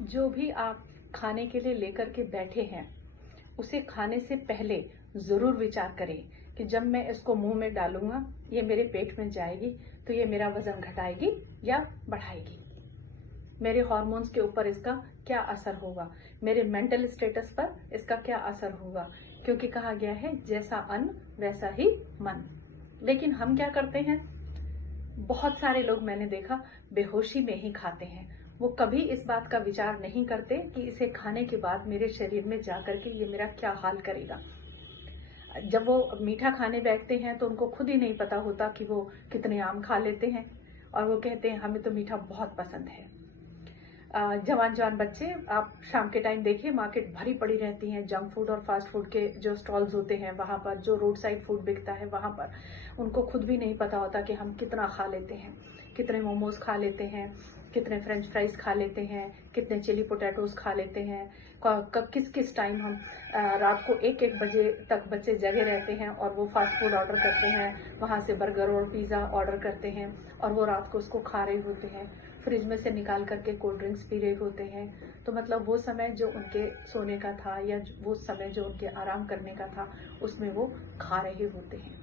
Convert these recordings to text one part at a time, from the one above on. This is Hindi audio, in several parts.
जो भी आप खाने के लिए लेकर के बैठे हैं, उसे खाने से पहले ज़रूर विचार करें कि जब मैं इसको मुंह में डालूंगा, ये मेरे पेट में जाएगी तो ये मेरा वजन घटाएगी या बढ़ाएगी। मेरे हार्मोन्स के ऊपर इसका क्या असर होगा, मेरे मेंटल स्टेटस पर इसका क्या असर होगा, क्योंकि कहा गया है जैसा अन्न वैसा ही मन। लेकिन हम क्या करते हैं, बहुत सारे लोग मैंने देखा बेहोशी में ही खाते हैं। वो कभी इस बात का विचार नहीं करते कि इसे खाने के बाद मेरे शरीर में जाकर के ये मेरा क्या हाल करेगा। जब वो मीठा खाने बैठते हैं तो उनको खुद ही नहीं पता होता कि वो कितने आम खा लेते हैं, और वो कहते हैं हमें तो मीठा बहुत पसंद है। जवान जवान बच्चे, आप शाम के टाइम देखिए मार्केट भरी पड़ी रहती है, जंक फूड और फास्ट फूड के जो स्टॉल्स होते हैं वहां पर, जो रोड साइड फूड बिकता है वहां पर, उनको खुद भी नहीं पता होता कि हम कितना खा लेते हैं, कितने मोमोज खा लेते हैं, कितने फ्रेंच फ्राइज खा लेते हैं, कितने चिली पोटैटोज खा लेते हैं, किस किस टाइम हम रात को 1-1 बजे तक बच्चे जगे रहते हैं और वो फास्ट फूड ऑर्डर करते हैं, वहां से बर्गर और पिज्जा ऑर्डर करते हैं और वो रात को उसको खा रहे होते हैं, फ्रिज में से निकाल करके कोल्ड ड्रिंक्स पी रहे होते हैं। तो मतलब वो समय जो उनके सोने का था या वो समय जो उनके आराम करने का था, उसमें वो खा रहे होते हैं।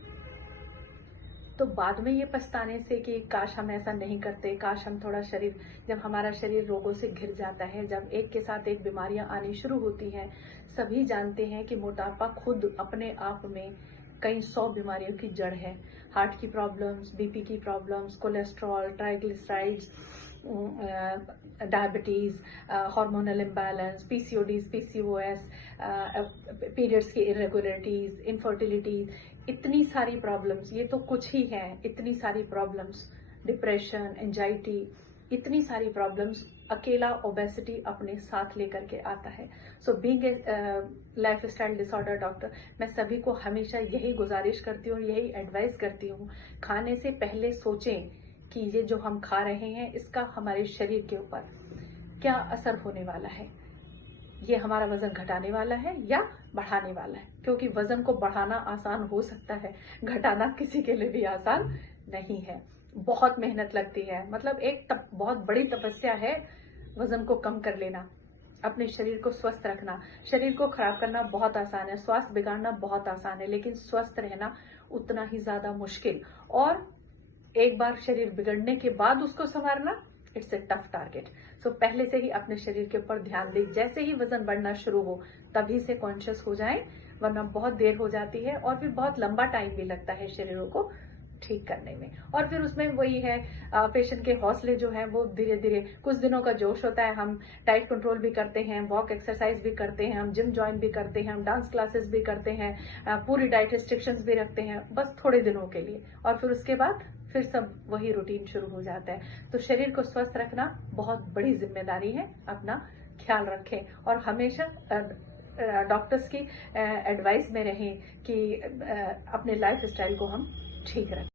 तो बाद में ये पछताने से कि काश हम ऐसा नहीं करते, काश हम थोड़ा शरीर, जब हमारा शरीर रोगों से घिर जाता है, जब एक के साथ एक बीमारियां आनी शुरू होती हैं, सभी जानते हैं कि मोटापा खुद अपने आप में कई 100 बीमारियों की जड़ है। हार्ट की प्रॉब्लम्स, बीपी की problems, cholesterol, triglycerides, diabetes, hormonal imbalance, PCODs, PCOS, periods की इरेगुलरिटीज, इनफर्टिलिटी, इतनी सारी प्रॉब्लम्स, ये तो कुछ ही है, इतनी सारी प्रॉब्लम्स, डिप्रेशन, एंजाइटी, इतनी सारी प्रॉब्लम्स अकेला ओबेसिटी अपने साथ लेकर के आता है। So being a life style disorder doctor, मैं सभी को हमेशा यही गुजारिश करती हूँ, यही एडवाइस करती हूँ, खाने से पहले सोचें कि ये जो हम खा रहे हैं इसका हमारे शरीर के ऊपर क्या असर होने वाला है। ये हमारा वजन घटाने वाला है या बढ़ाने वाला है, क्योंकि वजन को बढ़ाना आसान हो सकता है, घटाना किसी के लिए भी आसान नहीं है। बहुत मेहनत लगती है, मतलब बहुत बड़ी तपस्या है वजन को कम कर लेना। अपने शरीर को स्वस्थ रखना, शरीर को खराब करना बहुत आसान है, स्वास्थ्य बिगाड़ना बहुत आसान है, लेकिन स्वस्थ रहना उतना ही ज्यादा मुश्किल। और एक बार शरीर बिगड़ने के बाद उसको संवारना, इट्स ए टफ टारगेट। सो पहले से ही अपने शरीर के ऊपर ध्यान दें, जैसे ही वजन बढ़ना शुरू हो तभी से कॉन्शियस हो जाएं, वरना बहुत देर हो जाती है और फिर बहुत लंबा टाइम भी लगता है शरीरों को ठीक करने में। और फिर उसमें वही है, पेशेंट के हौसले जो है वो धीरे धीरे, कुछ दिनों का जोश होता है, हम डाइट कंट्रोल भी करते हैं, वॉक एक्सरसाइज भी करते हैं, हम जिम ज्वाइन भी करते हैं, हम डांस क्लासेस भी करते हैं, पूरी डाइट रिस्ट्रिक्शंस भी रखते हैं, बस थोड़े दिनों के लिए, और फिर उसके बाद फिर सब वही रूटीन शुरू हो जाता है। तो शरीर को स्वस्थ रखना बहुत बड़ी जिम्मेदारी है, अपना ख्याल रखें और हमेशा डॉक्टर्स की एडवाइस में रहें कि अपने लाइफ स्टाइल को हम ठीक रखें।